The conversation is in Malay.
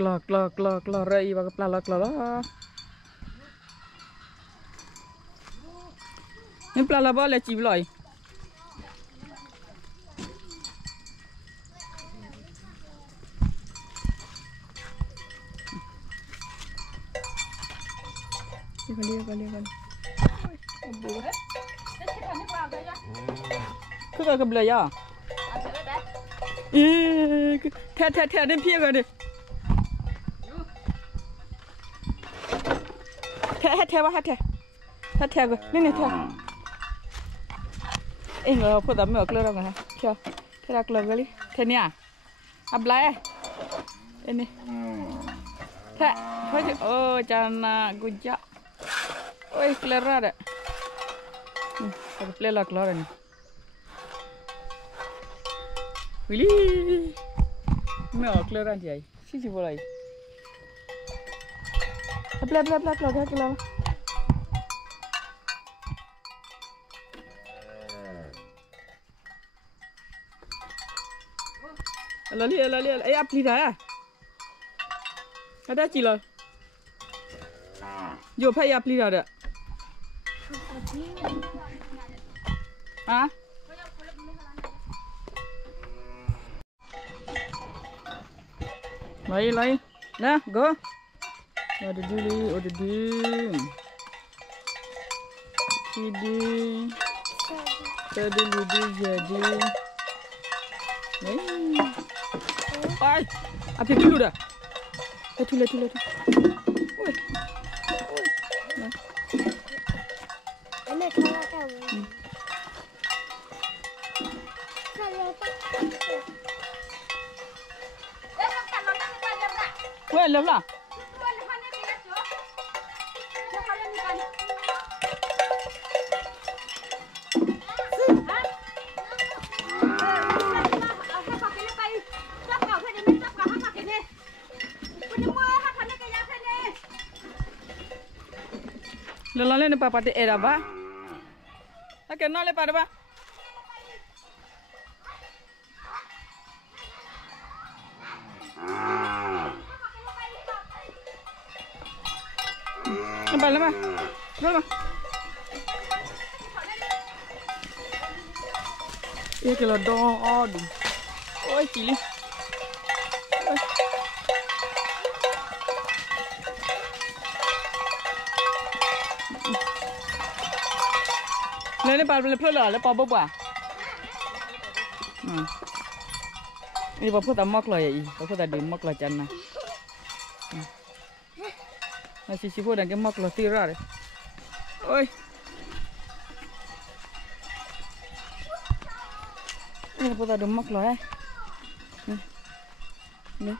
Klak rai bak pelala klala. Ini pelala boleh cibloi. Kali. Cứ cái bля ya. Thè đến phía gần đi. Thè vào thè rồi, lên thè. Ngờ phụ tấm mở cửa rồi hả? Chờ, thè ra cửa đi, thè nè. Bля. Ini. Thè, thôi chứ, jangan gujak. Oi, keluar ada. Ada pelela keluar ni. Willy. Mau keluar aja. Sisi boleh. Bla keluar. Lali. Apli dah. Ada cila. Jo pay apli dah ada. Hah? Lai. Nah, go. Ada di. Sidi. Tadi jadi. Ay, apa dulu dah? Tulah. Oi. Nah. Ini kalau kamu. Weh, lah. Lalu ni papa te era ba? Akan nale pada ba? Nampak lama? Lama? Ia kalau dong, oi cili. Ini pada peluk lah, lepas apa? Ini bapak tak mak lah ya, bapak tak mak lah cina. Masih sibuk dan mak lah tirar. Oi. Ini bapak tak mak lah Ni.